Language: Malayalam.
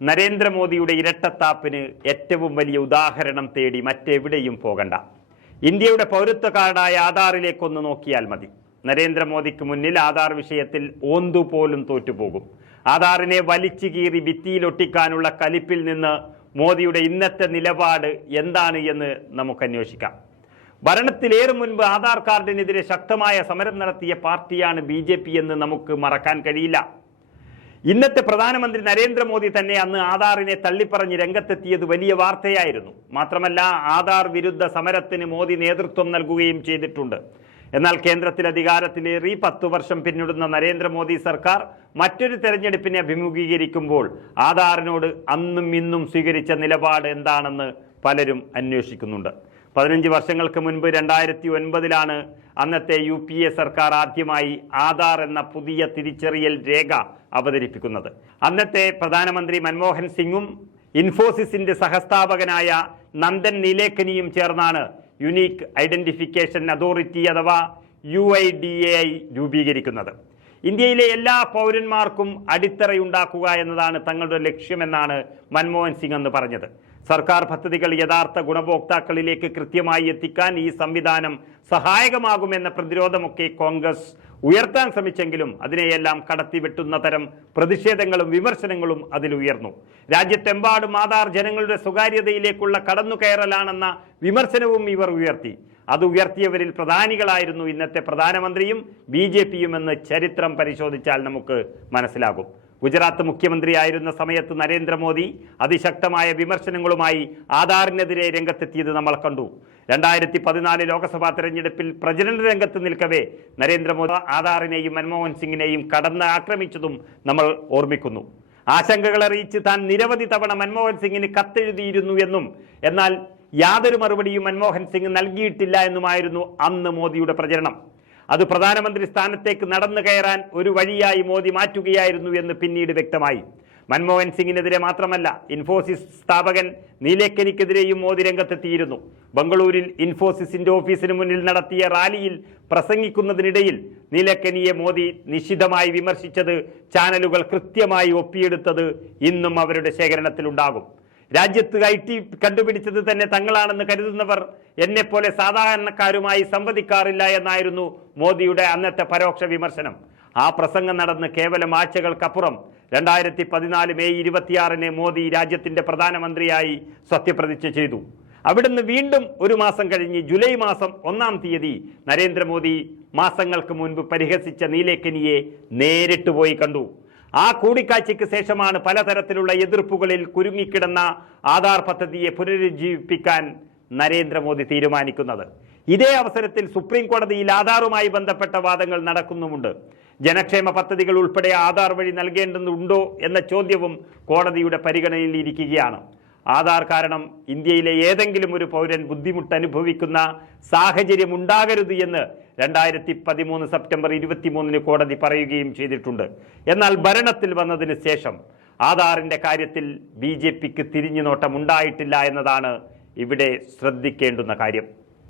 നരേന്ദ്രമോദിയുടെ ഇരട്ടത്താപ്പിന് ഏറ്റവും വലിയ ഉദാഹരണം തേടി മറ്റെവിടെയും പോകണ്ട. ഇന്ത്യയുടെ പൗരത്വ കാർഡായ ആധാറിലേക്കൊന്ന് നോക്കിയാൽ മതി. നരേന്ദ്രമോദിക്ക് മുന്നിൽ ആധാർ വിഷയത്തിൽ ഓന്തുപോലും തോറ്റുപോകും. ആധാറിനെ വലിച്ചു കീറി ഭിത്തിയിലൊട്ടിക്കാനുള്ള കലിപ്പിൽ നിന്ന് മോദിയുടെ ഇന്നത്തെ നിലപാട് എന്താണ് എന്ന് നമുക്ക് അന്വേഷിക്കാം. ഭരണത്തിലേറെ മുൻപ് ആധാർ കാർഡിനെതിരെ ശക്തമായ സമരം നടത്തിയ പാർട്ടിയാണ് ബി എന്ന് നമുക്ക് മറക്കാൻ കഴിയില്ല. ഇന്നത്തെ പ്രധാനമന്ത്രി നരേന്ദ്രമോദി തന്നെ അന്ന് ആധാറിനെ തള്ളിപ്പറഞ്ഞ് രംഗത്തെത്തിയത് വലിയ വാർത്തയായിരുന്നു. മാത്രമല്ല ആധാർ വിരുദ്ധ സമരത്തിന് മോദി നേതൃത്വം നൽകുകയും ചെയ്തിട്ടുണ്ട്. എന്നാൽ കേന്ദ്രത്തിൽ അധികാരത്തിലേറി പത്തു വർഷം പിന്നിടുന്ന നരേന്ദ്രമോദി സർക്കാർ മറ്റൊരു തെരഞ്ഞെടുപ്പിനെ അഭിമുഖീകരിക്കുമ്പോൾ ആധാറിനോട് അന്നും ഇന്നും സ്വീകരിച്ച നിലപാട് എന്താണെന്ന് പലരും അന്വേഷിക്കുന്നുണ്ട്. പതിനഞ്ച് വർഷങ്ങൾക്ക് മുൻപ് രണ്ടായിരത്തി ഒൻപതിലാണ് അന്നത്തെ യു പി എ സർക്കാർ ആദ്യമായി ആധാർ എന്ന പുതിയ തിരിച്ചറിയൽ രേഖ അവതരിപ്പിക്കുന്നത്. അന്നത്തെ പ്രധാനമന്ത്രി മൻമോഹൻ സിംഗും ഇൻഫോസിസിന്റെ സഹസ്ഥാപകനായ നന്ദൻ നീലേക്കനിയും ചേർന്നാണ് യുണീക്ക് ഐഡന്റിഫിക്കേഷൻ അതോറിറ്റി അഥവാ U I D A I രൂപീകരിക്കുന്നത്. ഇന്ത്യയിലെ എല്ലാ പൗരന്മാർക്കും അടിത്തറയുണ്ടാക്കുക എന്നതാണ് തങ്ങളുടെ ലക്ഷ്യമെന്നാണ് മൻമോഹൻ സിംഗ് എന്ന് പറഞ്ഞത്. സർക്കാർ പദ്ധതികൾ യഥാർത്ഥ ഗുണഭോക്താക്കളിലേക്ക് കൃത്യമായി എത്തിക്കാൻ ഈ സംവിധാനം സഹായകമാകുമെന്ന പ്രതിരോധമൊക്കെ കോൺഗ്രസ് ഉയർത്താൻ ശ്രമിച്ചെങ്കിലും അതിനെയെല്ലാം കടത്തിവെട്ടുന്ന തരം പ്രതിഷേധങ്ങളും വിമർശനങ്ങളും അതിലുയർന്നു. രാജ്യത്തെമ്പാടും ആധാർ ജനങ്ങളുടെ സ്വകാര്യതയിലേക്കുള്ള കടന്നുകയറലാണെന്ന വിമർശനവും ഇവർ ഉയർത്തി. അത് ഉയർത്തിയവരിൽ പ്രധാനികളായിരുന്നു ഇന്നത്തെ പ്രധാനമന്ത്രിയും ബി ജെ പിയും എന്ന് ചരിത്രം പരിശോധിച്ചാൽ നമുക്ക് മനസ്സിലാകും. ഗുജറാത്ത് മുഖ്യമന്ത്രിയായിരുന്ന സമയത്ത് നരേന്ദ്രമോദി അതിശക്തമായ വിമർശനങ്ങളുമായി ആധാറിനെതിരെ രംഗത്തെത്തിയത് നമ്മൾ കണ്ടു. രണ്ടായിരത്തി പതിനാല് ലോക്സഭാ തെരഞ്ഞെടുപ്പിൽ പ്രചരണ രംഗത്ത് നിൽക്കവേ നരേന്ദ്രമോദി ആധാറിനെയും മൻമോഹൻ സിംഗിനെയും കടന്ന് ആക്രമിച്ചതും നമ്മൾ ഓർമ്മിക്കുന്നു. ആശങ്കകൾ അറിയിച്ച് താൻ നിരവധി തവണ മൻമോഹൻ സിംഗിന് കത്തെഴുതിയിരുന്നു എന്നും എന്നാൽ യാതൊരു മറുപടിയും മൻമോഹൻ സിംഗ് നൽകിയിട്ടില്ല എന്നുമായിരുന്നു അന്ന് മോദിയുടെ പ്രചരണം. അത് പ്രധാനമന്ത്രി സ്ഥാനത്തേക്ക് നടന്നു കയറാൻ ഒരു വഴിയായി മോദി മാറ്റുകയായിരുന്നു എന്ന് പിന്നീട് വ്യക്തമായി. മൻമോഹൻ സിംഗിനെതിരെ മാത്രമല്ല ഇൻഫോസിസ് സ്ഥാപകൻ നീലേക്കനിക്കെതിരെയും മോദി രംഗത്തെത്തിയിരുന്നു. ബംഗളൂരിൽ ഇൻഫോസിസിന്റെ ഓഫീസിന് മുന്നിൽ നടത്തിയ റാലിയിൽ പ്രസംഗിക്കുന്നതിനിടയിൽ നീലക്കനിയെ മോദി നിശിതമായി വിമർശിച്ചത് ചാനലുകൾ കൃത്യമായി ഒപ്പിയെടുത്തത് ഇന്നും അവരുടെ ശേഖരണത്തിലുണ്ടാകും. രാജ്യത്ത് ഐ ടി കണ്ടുപിടിച്ചത് തന്നെ തങ്ങളാണെന്ന് കരുതുന്നവർ എന്നെപ്പോലെ സാധാരണക്കാരുമായി സംവദിക്കാറില്ല എന്നായിരുന്നു മോദിയുടെ അന്നത്തെ പരോക്ഷ വിമർശനം. ആ പ്രസംഗം നടന്ന് കേവലം ആഴ്ചകൾക്കപ്പുറം രണ്ടായിരത്തി പതിനാല് മെയ് ഇരുപത്തിയാറിന് മോദി രാജ്യത്തിന്റെ പ്രധാനമന്ത്രിയായി സത്യപ്രതിജ്ഞ ചെയ്തു. അവിടുന്ന് വീണ്ടും ഒരു മാസം കഴിഞ്ഞ് ജൂലൈ മാസം ഒന്നാം തീയതി നരേന്ദ്രമോദി മാസങ്ങൾക്ക് മുൻപ് പരിഹസിച്ച നീലേക്കനിയെ നേരിട്ട് പോയി കണ്ടു. ആ കൂടിക്കാഴ്ചയ്ക്ക് ശേഷമാണ് പലതരത്തിലുള്ള എതിർപ്പുകളിൽ കുരുങ്ങിക്കിടന്ന ആധാർ പദ്ധതിയെ പുനരുജ്ജീവിപ്പിക്കാൻ നരേന്ദ്രമോദി തീരുമാനിക്കുന്നത്. ഇതേ അവസരത്തിൽ സുപ്രീം കോടതിയിൽ ആധാറുമായി ബന്ധപ്പെട്ട വാദങ്ങൾ നടക്കുന്നുമുണ്ട്. ജനക്ഷേമ പദ്ധതികൾ ഉൾപ്പെടെ ആധാർ വഴി നൽകേണ്ടതുണ്ടോ എന്ന ചോദ്യവും കോടതിയുടെ പരിഗണനയിൽ ഇരിക്കുകയാണ്. ആധാർ കാരണം ഇന്ത്യയിലെ ഏതെങ്കിലും ഒരു പൗരൻ ബുദ്ധിമുട്ട് അനുഭവിക്കുന്ന സാഹചര്യം ഉണ്ടാകരുത് എന്ന് രണ്ടായിരത്തി പതിമൂന്ന് സെപ്റ്റംബർ ഇരുപത്തിമൂന്നിന് കോടതി പറയുകയും ചെയ്തിട്ടുണ്ട്. എന്നാൽ ഭരണത്തിൽ വന്നതിന് ശേഷം ആധാറിന്റെ കാര്യത്തിൽ ബി ജെ പിക്ക് തിരിഞ്ഞുനോട്ടം ഉണ്ടായിട്ടില്ല എന്നതാണ് ഇവിടെ ശ്രദ്ധിക്കേണ്ടുന്ന കാര്യം.